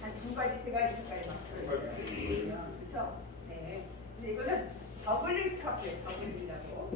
한 두 가지, 세 가지, 두 가지 막 들어있어요. 그렇죠? 네. 근데 이거는 저글링 스카프예요. 저글링이라고.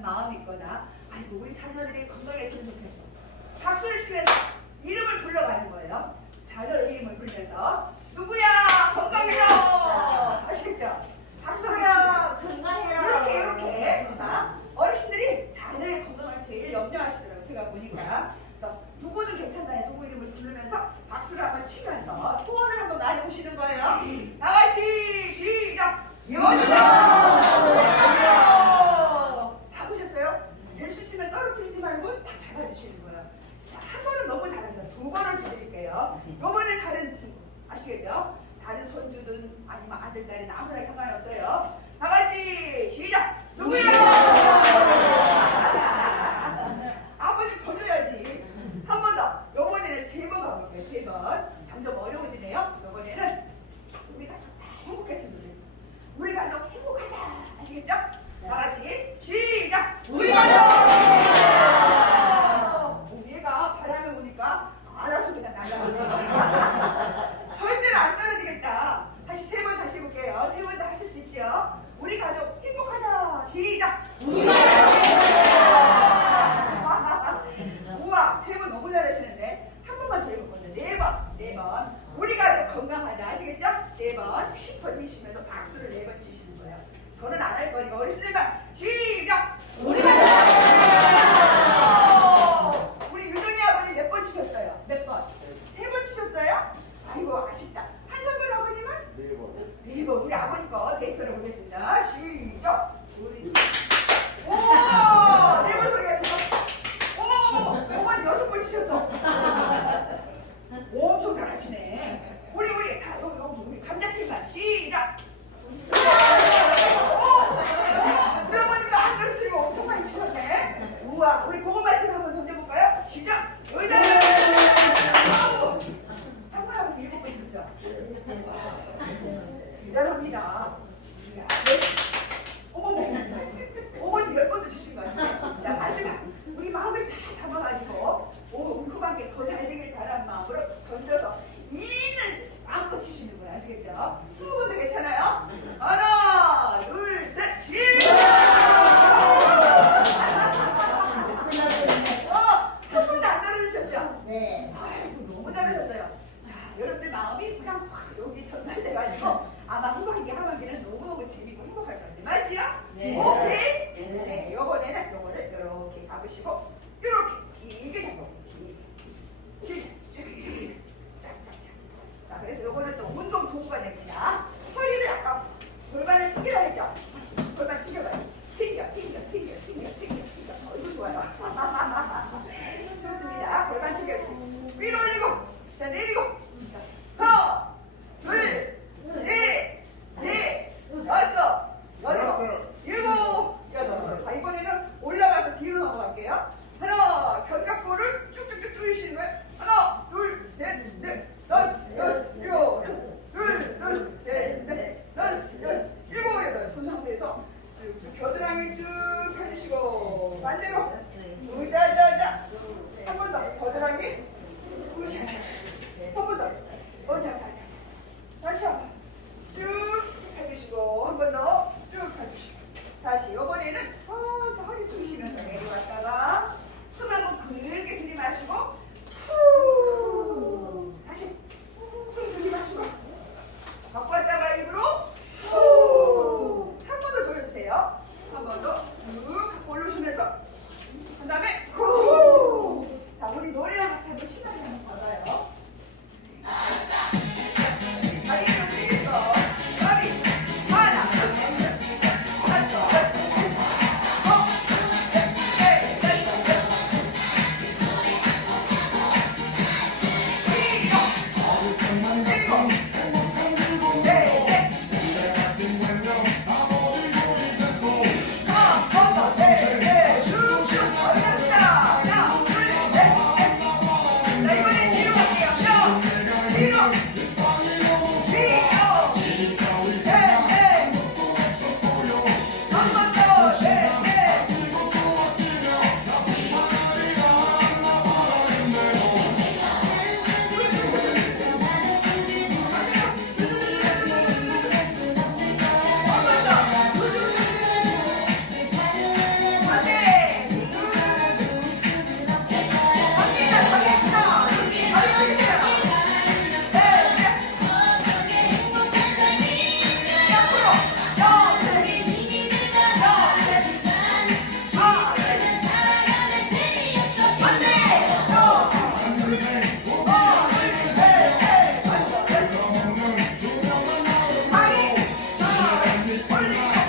마음이 있거나 아이고 우리 자녀들이 건강했으면 좋겠어. 박수를 치면서 이름을 불러가는 거예요. 자녀 이름을 불러서 누구야 건강해라 아시겠죠? 박수야 건강해라 이렇게 이렇게 자 어르신들이 자녀의 건강을 제일 염려하시더라고요. 제가 보니까 그래서 누구는 괜찮나요? 누구 이름을 부르면서 박수를 한번 치면서 소원을 한번 번. 세 번 주셨어요? 아이고 아쉽다. 한성근 어머님은? 네 번. 네 번. 우리 아버님 거 대표로 보겠습니다. 시작. 우리. 오! 네번 소리가 좋아. 어머머머. 5번 여섯 번 주셨어. 엄청 잘하시네. 우리 우리 다 여기 여기 우리 감자팀만 시작. Okay. 待てろ。you're funny.